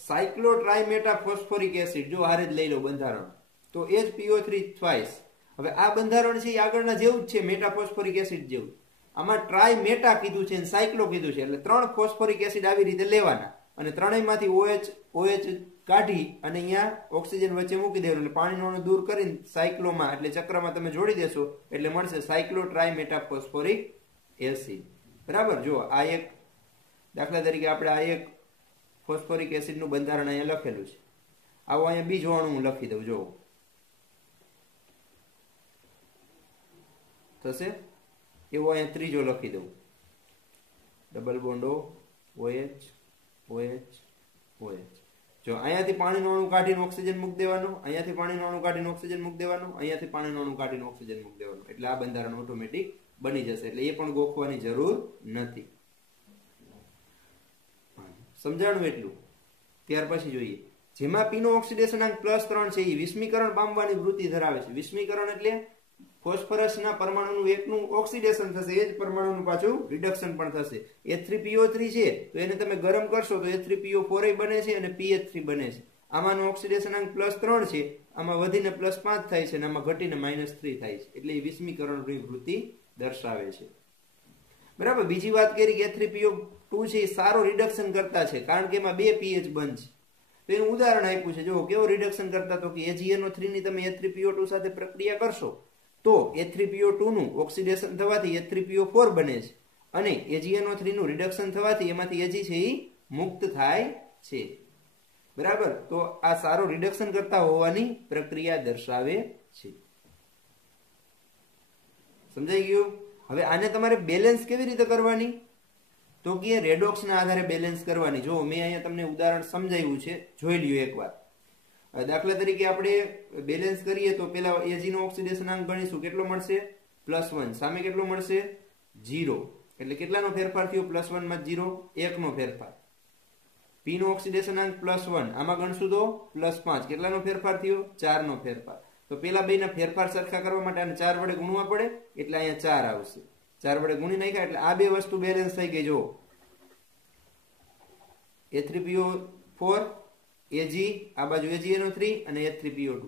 સાયક્લોટ્રાઇમેટાફોસ્ફોરિક એસિડ જો હારે જ લઈ લો બંધારણ તો HPO3 ટ્વાઇસ હવે આ બંધારણ છે એ આગળના જેવું જ છે મેટાફોસ્ફોરિક એસિડ જેવું આમાં ટ્રાઇમેટા કીધું છે અને સાયક્લો કીધું છે એટલે 3 ફોસ્ફોરિક એસિડ આવી રીતે લેવાના અને ત્રણેયમાંથી OH કાઢી અને અહીંયા ઓક્સિજન વચ્ચે મૂકી દેવાનું એટલે પાણીનો અણુ દૂર કરીને સાયક્લોમાં એટલે ચક્રમાં તમે જોડી દેશો એટલે મળશે સાયક્લોટ્રાઇમેટાફોસ્ફોરિક એસિડ બરાબર જો આ એક દાખલા તરીકે આપણે આ એક ફોસ્ફોરિક એસિડ નું બંધારણ અહીંયા લખેલું છે આવો અહીંયા બીજો અણુ હું લખી દઉં જો થશે એવો અહીંયા ત્રીજો લખી દઉં double bond OH OH OH જો અહીંયાથી પાણીનો અણુ કાઢીને ઓક્સિજન મૂકી દેવાનો અહીંયાથી પાણીનો અણુ કાઢીને ઓક્સિજન મૂકી દેવાનો અહીંયાથી પાણીનો અણુ કાઢીને ઓક્સિજન મૂકી દેવાનો એટલે આ બંધારણ ઓટોમેટિક બની જશે એટલે એ પણ ગોખવાની જરૂર નથી સમજાણું એટલું ત્યાર પછી જોઈએ જેમાં પી નો ઓક્સિડેશન અંક +3 છે એ વિસ્મીકરણ પામવાની વૃત્તિ ધરાવે છે વિસ્મીકરણ એટલે ફોસ્ફરસના પરમાણુનું એકનું ઓક્સિડેશન થશે એ જ પરમાણુનું પાછું રિડક્શન પણ થશે H3PO3 છે તો એને તમે ગરમ કરશો તો H3PO4 બને છે અને PH3 બને છે આમાંનું ઓક્સિડેશન અંક +3 છે આમાં વધીને +5 થાય છે અને આમાં ઘટીને -3 થાય છે એટલે એ વિસ્મીકરણની વૃત્તિ દર્શાવે છે બરાબર બીજી વાત કરી કે H3PO2 છે એ સારો રિડક્શન કરતા છે કારણ કે એમાં 2 pH બંધ છે તો એનું ઉદાહરણ આપ્યું છે જો કેવો રિડક્શન કરતા તો કે AgNO3 ની તમે H3PO2 સાથે પ્રક્રિયા કરશો તો H3PO2 નું ઓક્સિડેશન થવાથી H3PO4 બને છે અને AgNO3 નું રિડક્શન થવાથી એમાંથી Ag છે એ મુક્ત થાય છે બરાબર તો આ સારો રિડક્શન કરતા હોવાની પ્રક્રિયા દર્શાવે છે સમજાઈ ગયું હવે આને તમારે બેલેન્સ કેવી રીતે કરવાની તો કે રેડોક્સના આધારે બેલેન્સ કરવાની જો મેં અહીંયા તમને ઉદાહરણ સમજાવ્યું છે જોઈ લ્યો એકવાર દાખલા તરીકે આપણે બેલેન્સ કરીએ તો પેલા Ag નો ઓક્સિડેશન અંક ગણીશું કેટલો મળશે +1 સામે કેટલો મળશે 0 એટલે કેટલાનો ફેરફાર થયો +1 માં 0 1 નો ફેરફાર P નો ઓક્સિડેશન અંક +1 આમાં ગણશું તો +5 કેટલાનો ફેરફાર થયો 4 નો ફેરફાર તો પેલા બેના ફેરફાર સરખા કરવા માટે આને 4 વડે ગુણવા પડે, એટલે અહીંયા 4 આવશે. 4 વડે ગુણી નાખ્યા એટલે આ બે વસ્તુ બેલેન્સ થઈ ગઈ. જો A3PO4 Ag, આ બાજુ AgNO3 અને H3PO2.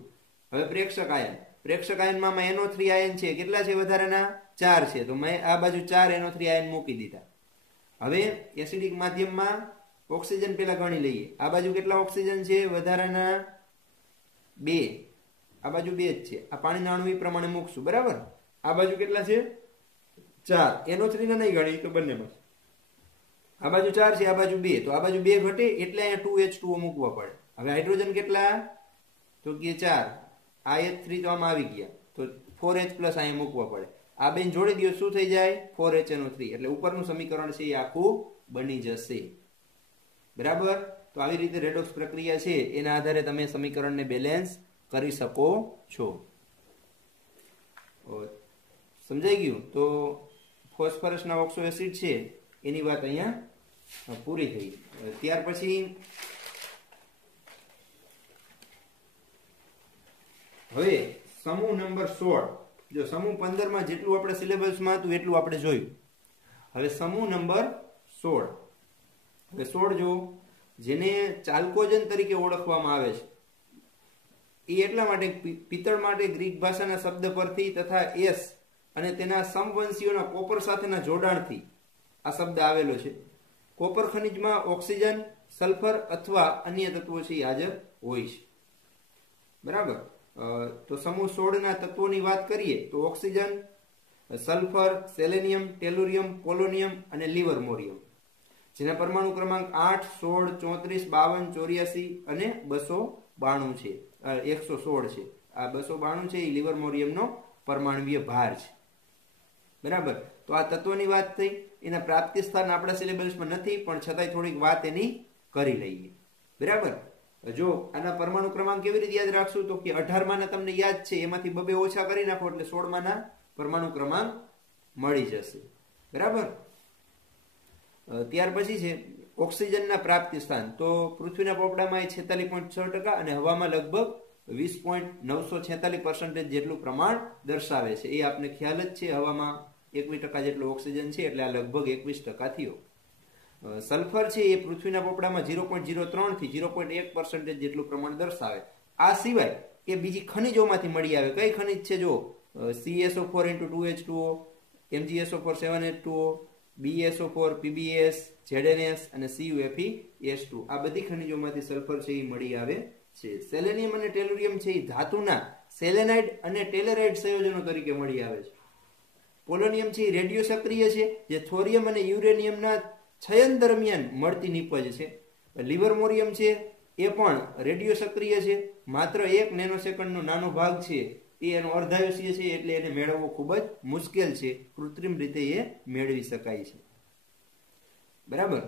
હવે પ્રેક્ષક આયનમાં NO3 આયન છે, કેટલા છે વધારાના? 4 છે. તો મેં આ બાજુ 4 NO3 આયન મૂકી દીધા. હવે એસિડિક માધ્યમમાં ઓક્સિજન પેલા ગણી લઈએ. આ બાજુ કેટલા ઓક્સિજન છે વધારાના? 2. આ બાજુ 2 જ છે. આ પાણીના અણુ પ્રમાણે મૂકશું, બરાબર? આ બાજુ કેટલા છે? 4. NO3 ને નહીં ગણી તો બંનેમાં. આ બાજુ 4 છે, આ બાજુ 2. તો આ બાજુ 2 ઘટે એટલે અહીંયા 2H2O મૂકવા પડે. હવે હાઇડ્રોજન કેટલા? તો કે 4. આ H3 તો આમાં આવી ગયા, તો 4H પ્લસ અહીંયા મૂકવા પડે. આ બેન જોડી દો, શું થઈ જાય? 4HNO3. એટલે ઉપરનું સમીકરણ છે એ આખું બની જશે, બરાબર? તો આવી રીતે રેડોક્સ પ્રક્રિયા છે એના આધારે તમે સમીકરણને બેલેન્સ કરી શકો છો. સમજાઈ ગયું? તો ફોસ્ફરસના ઓક્સો એસિડ છે એની વાત અહીંયા પૂરી થઈ. ત્યાર પછી હવે સમૂહ નંબર 16. જો સમૂહ 15 માં જેટલું આપણે સિલેબસમાં હતું એટલું આપણે જોયું. હવે સમૂહ નંબર 16. હવે 16 જો જેને ચાલ્કોજન તરીકે ઓળખવામાં આવે છે એ એટલા માટે પિત્તળ માટે ગ્રીક ભાષાના શબ્દ પરથી તથા એસ અને તેના સમવંશીઓના કોપર સાથેના જોડાણથી આ શબ્દ આવેલો છે. કોપર ખનિજમાં ઓક્સિજન, સલ્ફર અથવા અન્ય તત્વો છે હાજર હોય છે, બરાબર? તો સમૂહ 16 ના તત્વોની વાત કરીએ તો oxygen, sulphur, selenium, tellurium, polonium અને લિવરમોરિયમ, જેના પરમાણુ ક્રમાંક 8, 16, 34, 52, 84 અને 292 છે. 116 છે. આ 292 છે એ લિવરમોરિયમનો પરમાણુવીય ભાર છે, બરાબર? તો આ તત્વોની વાત થઈ. એના પ્રાપ્તિ સ્થાન આપણા સિલેબસમાં નથી, પણ છતાંય થોડીક વાત એની કરી લઈએ, બરાબર? જો આના પરમાણુ ક્રમાંક કેવી રીતે યાદ રાખશું? તો કે 18 માના તમને યાદ છે, એમાંથી 2 ઓછા કરી નાખો એટલે 16 માના પરમાણુ ક્રમાંક મળી જશે, બરાબર? ત્યાર પછી છે ઓક્સિજનના પ્રાપ્તિ સ્થાન. તો પૃથ્વીના પોપડામાં 46.6% અને હવામાં લગભગ 20.946% જેટલું પ્રમાણ દર્શાવે છે. એ આપને ખ્યાલ જ છે, હવામાં 21% જેટલું ઓક્સિજન છે, એટલે આ લગભગ 21% થયો. સલ્ફર છે એ પૃથ્વીના પોપડામાં 0.03 થી 0.1% જેટલું પ્રમાણ દર્શાવે. આ સિવાય એ બીજી ખનિજોમાંથી મળી આવે. કઈ ખનિજ છે? જો CSO4 × 2H2O, MgSO4 7H2O, BSO4, PbS, ZnS અને CuFeS2. આ બધી ખનિજોમાંથી સલ્ફર છે એ મળી આવે છે. સેલેનિયમ અને ટેલુરિયમ છે એ ધાતુના સેલેનાઇડ અને ટેલેરાઇડ સંયોજનો તરીકે મળી આવે છે. પોલોનિયમ છે એ રેડિયો સક્રિય છે, જે થોરિયમ અને યુરેનિયમના છયન દરમિયાન મળતી નિપજ છે. લિવરમોરિયમ છે એ પણ રેડિયો સક્રિય છે, માત્ર 1 નેનોસેકન્ડનો નાનો ભાગ છે એ એનો અર્ધાયુષ્ય છે, એટલે એને મેળવવો ખૂબ જ મુશ્કેલ છે. કૃત્રિમ રીતે એ મેળવી શકાય છે, બરાબર?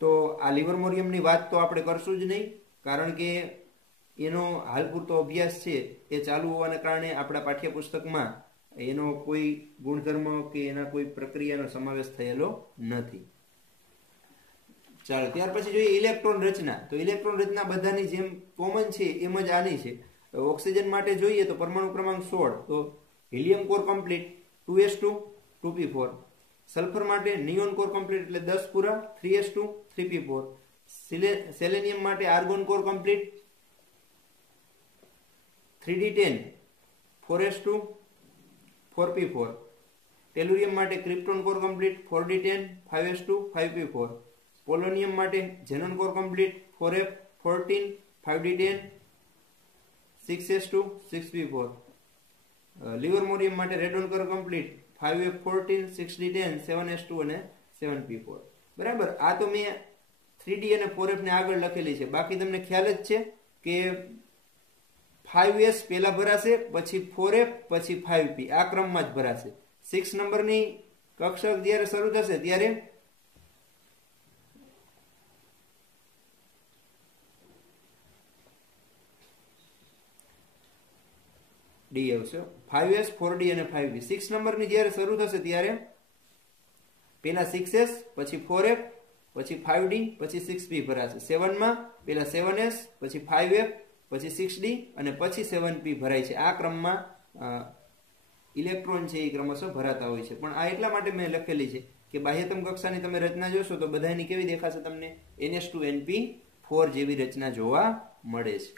તો આ લિવરમોરિયમની વાત તો આપણે કરશું જ નહીં, કારણ કે એનો હાલ પૂરતો અભ્યાસ છે એ ચાલુ હોવાને કારણે આપણા પાઠ્યપુસ્તકમાં એનો કોઈ ગુણધર્મ કે એના કોઈ પ્રક્રિયાનો સમાવેશ થયેલો નથી. ચાલો, ત્યાર પછી જોઈએ ઇલેક્ટ્રોન રચના. તો ઇલેક્ટ્રોન રચના બધાની જેમ કોમન છે એમ જ આની છે. ઓક્સિજન માટે જોઈએ તો પરમાણુ ક્રમાંક 16. તો helium core complete 2s2 2p4. Sulphur માટે નિયોન કોર કમ્પ્લીટ એટલે 10 પૂરા 3s2 3p4. સેલેનિયમ માટે argon core complete 3d10 4s2 4p4. Tellurium માટે krypton core complete 4d10 5s2 5p4. Polonium માટે xenon core complete 4f14 5d10 6s2 6p4. Livermorium માટે radon core complete 5f14 6d10 7s2 અને 7p4. બરાબર? આ તો મેં 3d અને 4f ને આગળ લખેલી છે. બાકી તમને ખ્યાલ જ છે કે 5s પહેલા ભરાશે, પછી 4f, પછી 5p, આ ક્રમમાં જ ભરાશે. 6 નંબરની કક્ષક જ્યારે શરૂ થશે ત્યારે D આવશે. 5s 4d અને 5p. 6 નંબરની જ્યારે શરૂ થશે ત્યારે પહેલા 6s, પછી 4f, પછી 5d, પછી 6p ભરાશે. 7 માં પહેલા 7s, પછી 5f, પછી 6d અને પછી 7p ભરાય છે। આ ક્રમમાં ઇલેક્ટ્રોન છે એ ક્રમશઃ ભરાતા હોય છે। પણ આ એટલા માટે મેં લખેલી છે કે બાહ્યતમ કક્ષાની તમે રચના જોશો તો બધાની કેવી દેખાશે તમને? NH2np4 જેવી રચના જોવા મળે છે।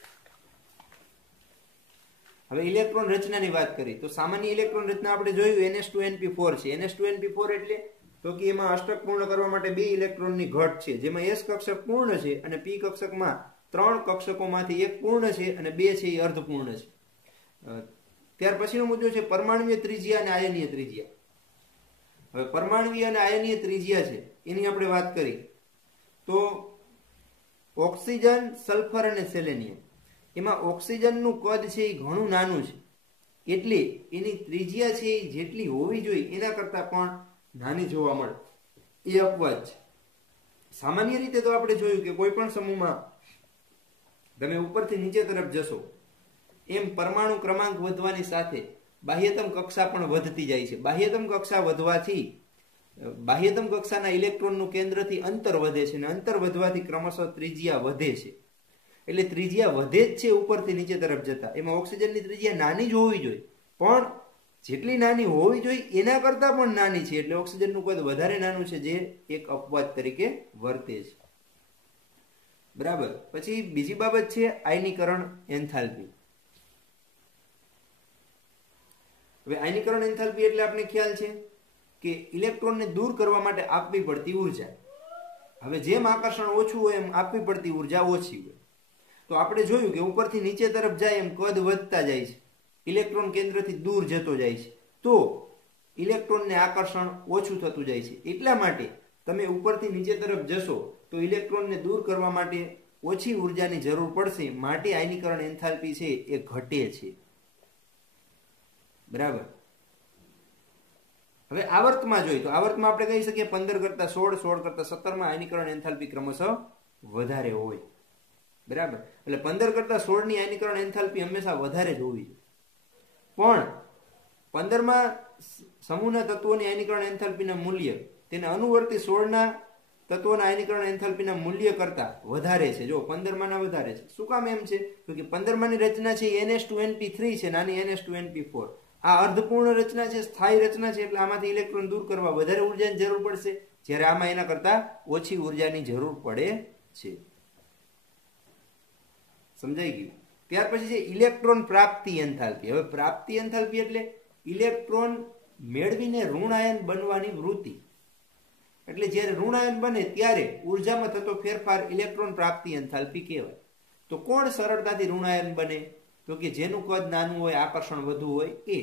હવે ઇલેક્ટ્રોન રચનાની વાત કરી તો સામાન્ય ઇલેક્ટ્રોન રચના આપણે જોયું NH2np4 છે। NH2np4 એટલે તો કે એમાં અષ્ટક પૂર્ણ કરવા માટે 2 ઇલેક્ટ્રોનની ઘટ છે, જેમાં S કક્ષક પૂર્ણ છે અને P કક્ષકમાં 3 કક્ષકોમાંથી એક પૂર્ણ છે અને 2 છે એ અર્ધપૂર્ણ છે। ત્યાર પછીનો મુદ્દો છે પરમાણુય ત્રિજ્યા અને આયનીય ત્રિજ્યા। હવે પરમાણુય અને આયનીય ત્રિજ્યા છે એની આપણે વાત કરી તો ઓક્સિજન, સલ્ફર અને સેલેનિયમ એમાં ઓક્સિજનનું કદ છે એ ઘણું નાનું છે, એટલે એની ત્રિજ્યા છે એ જેટલી હોવી જોઈએ એના કરતાં પણ નાની જોવા મળે એ અપવાદ છે। સામાન્ય રીતે તો આપણે જોયું કે કોઈ પણ સમૂહમાં તમે ઉપરથી નીચે તરફ જશો એમ પરમાણુ ક્રમાંક વધવાની સાથે બાહ્યતમ કક્ષા પણ વધતી જાય છે। બાહ્યતમ કક્ષા વધવાથી બાહ્યતમ કક્ષાના ઇલેક્ટ્રોનનું કેન્દ્રથી અંતર વધે છે અને અંતર વધવાથી ક્રમશઃ ત્રિજ્યા વધે છે। એટલે ત્રિજ્યા વધે જ છે ઉપરથી નીચે તરફ જતા। એમાં ઓક્સિજનની ત્રિજ્યા નાની જ હોવી જોઈએ, પણ જેટલી નાની હોવી જોઈએ એના કરતાં પણ નાની છે, એટલે ઓક્સિજનનું કદ વધારે નાનું છે, જે એક અપવાદ તરીકે વર્તે છે। બરાબર। પછી બીજી બાબત છે આયનીકરણ એન્થાલ્પી। હવે આયનીકરણ એન્થાલ્પી એટલે આપણે ખ્યાલ છે કે ઇલેક્ટ્રોનને દૂર કરવા માટે આપવી પડતી ઉર્જા। હવે જેમ આકર્ષણ ઓછું હોય એમ આપવી પડતી ઉર્જા ઓછી હોય। તો આપણે જોયું કે ઉપરથી નીચે તરફ જાય એમ કદ વધતા જાય છે, ઇલેક્ટ્રોન કેન્દ્રથી દૂર જતો જાય છે, તો ઇલેક્ટ્રોનને આકર્ષણ ઓછું થતું જાય છે। એટલા માટે તમે ઉપરથી નીચે તરફ જશો તો ઇલેક્ટ્રોનને દૂર કરવા માટે ઓછી ઉર્જાની જરૂર પડશે, માટે આયનીકરણ એન્થાલ્પી છે એ ઘટે છે। બરાબર। હવે આવર્તમાં જોઈએ તો આવર્તમાં આપણે કહી શકીએ 15 કરતા 16, 16 કરતા 17 માં આયનીકરણ એન્થાલ્પી ક્રમશઃ વધારે હોય। બરાબર। એટલે 15 કરતા 16 ની આયનીકરણ એન્થાલ્પી હંમેશા વધારે જ હોવી જોઈએ, પણ 15 માં સમૂહના તત્વોની આયનીકરણ એન્થાલ્પીના મૂલ્ય તેને અનુવર્તી 16 ના તત્વોના આયનીકરણ એન્થાલ્પીના મૂલ્ય કરતા વધારે છે। જો 15 માં ના વધારે છે, શું કામ એમ છે? તો કે 15 માની રચના છે NH2np3 છે, નાની NH2np4। આ અર્ધપૂર્ણ રચના છે, સ્થાયી રચના છે, એટલે આમાંથી ઇલેક્ટ્રોન દૂર કરવા વધારે ઉર્જાની જરૂર પડશે, જ્યારે આમાં એના કરતા ઓછી ઉર્જાની જરૂર પડે છે। સમજાઈ ગયું? ત્યાર પછી છે ઇલેક્ટ્રોન પ્રાપ્તિ એન્થાલ્પી। હવે પ્રાપ્તિ એન્થાલ્પી એટલે ઇલેક્ટ્રોન મેળવીને ઋણાયન બનવાની વૃત્તિ। એટલે જ્યારે ઋણાયન બને ત્યારે ઉર્જામાં થતો ફેરફાર ઇલેક્ટ્રોન પ્રાપ્તિ એન્થાલ્પી કહેવાય। તો કોણ સરળતાથી ઋણાયન બને? તો કે જેનું કદ નાનું હોય, આકર્ષણ વધુ હોય એ।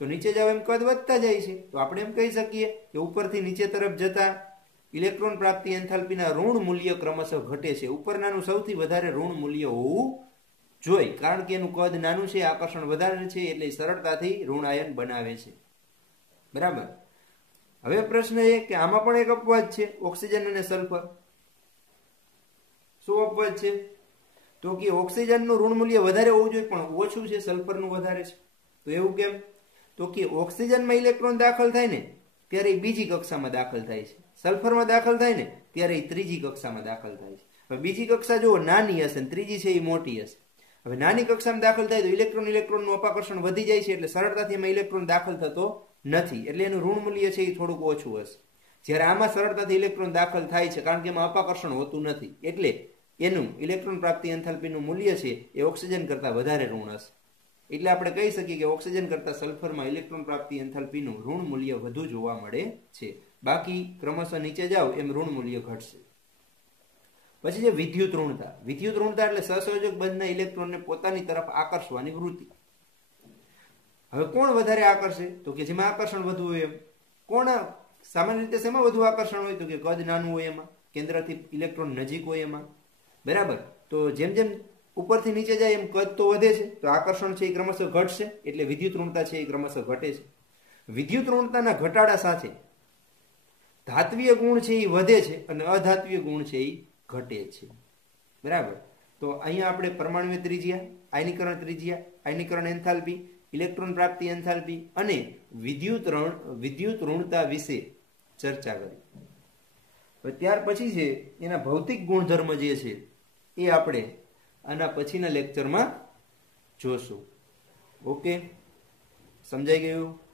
તો નીચે જાવ એમ કદ વધતા જાય છે, તો આપણે એમ કહી શકીએ કે ઉપરથી નીચે તરફ જતા ઇલેક્ટ્રોન પ્રાપ્તિ એન્થાલ્પીના ઋણ મૂલ્ય ક્રમશઃ ઘટે છે। ઉપરનાનું સૌથી વધારે ઋણ મૂલ્ય હોવું જોઈએ, કારણ કે એનું કદ નાનું છે, આકર્ષણ વધારે છે, એટલે સરળતાથી ઋણાયન બનાવે છે। બરાબર। હવે પ્રશ્ન એ કે આમાં પણ એક અપવાદ છે, ઓક્સિજન અને સલ્ફર। શું અપવાદ છે? તો કે ઓક્સિજનનું ઋણ મૂલ્ય વધારે હોવું જોઈએ પણ ઓછું છે, સલ્ફરનું વધારે છે। તો એવું કેમ? તો કે ઓક્સિજનમાં ઇલેક્ટ્રોન દાખલ થાય ને ત્યારે એ બીજી કક્ષામાં દાખલ થાય છે, સલ્ફરમાં દાખલ થાય ને ત્યારે એ ત્રીજી કક્ષામાં દાખલ થાય છે। હવે બીજી કક્ષા જો નાની હશે ને ત્રીજી છે એ મોટી હશે। હવે નાની કક્ષામાં દાખલ થાય તો ઇલેક્ટ્રોનનું અપાકર્ષણ વધી જાય છે, એટલે સરળતાથી એમાં ઇલેક્ટ્રોન દાખલ થતો નથી, એટલે એનું ઋણ મૂલ્ય છે એ થોડુંક ઓછું હશે। જ્યારે આમાં સરળતાથી ઇલેક્ટ્રોન દાખલ થાય છે, કારણ કે એમાં અપાકર્ષણ હોતું નથી, એટલે એનું ઇલેક્ટ્રોન પ્રાપ્તિ એન્થાલ્પીનું મૂલ્ય છે એ ઓક્સિજન કરતાં વધારે ઋણ હશે। એટલે આપણે કહી શકીએ કે ઓક્સિજન કરતાં સલ્ફરમાં ઇલેક્ટ્રોન પ્રાપ્તિ એન્થાલ્પીનું ઋણ મૂલ્ય વધુ જોવા મળે છે, બાકી ક્રમશઃ નીચે જાવ એમ ઋણ મૂલ્ય ઘટશે। પછી છે વિદ્યુત ઋણતા। વિદ્યુત ઋણતા એટલે સહસંયોજક બંધના ઇલેક્ટ્રોનને પોતાની તરફ આકર્ષવાની વૃત્તિ। હવે કોણ વધારે આકર્ષે? તો કે જેમાં આકર્ષણ વધુ હોય એમ। કોણ સામાન્ય રીતે શેમાં વધુ આકર્ષણ હોય? તો કે કદ નાનું હોય એમાં, કેન્દ્રથી ઇલેક્ટ્રોન નજીક હોય એમાં। બરાબર। તો જેમ જેમ ઉપરથી નીચે જાય એમ કદ તો વધે છે, તો આકર્ષણ છે એ ક્રમશઃ ઘટશે, એટલે વિદ્યુત ઋણતા છે એ ક્રમશઃ ઘટે છે। વિદ્યુત ઋણતાના ઘટાડા સાથે ધાત્વીય ગુણ છે એ વધે છે અને અધાત્વીય ગુણ છે એ ઘટે છે। બરાબર। તો અહીંયા આપણે પરમાણુય ત્રિજ્યા, આયનીકરણ ત્રિજ્યા, આયનીકરણ એન્થાલ્પી, ઇલેક્ટ્રોન પ્રાપ્તિ એન્થાલ્પી અને વિદ્યુત ઋણતા વિશે ચર્ચા કરી। ત્યાર પછી છે એના ભૌતિક ગુણધર્મ જે છે એ આપણે આના પછીના લેક્ચરમાં જોશું. ઓકે, સમજાઈ ગયું?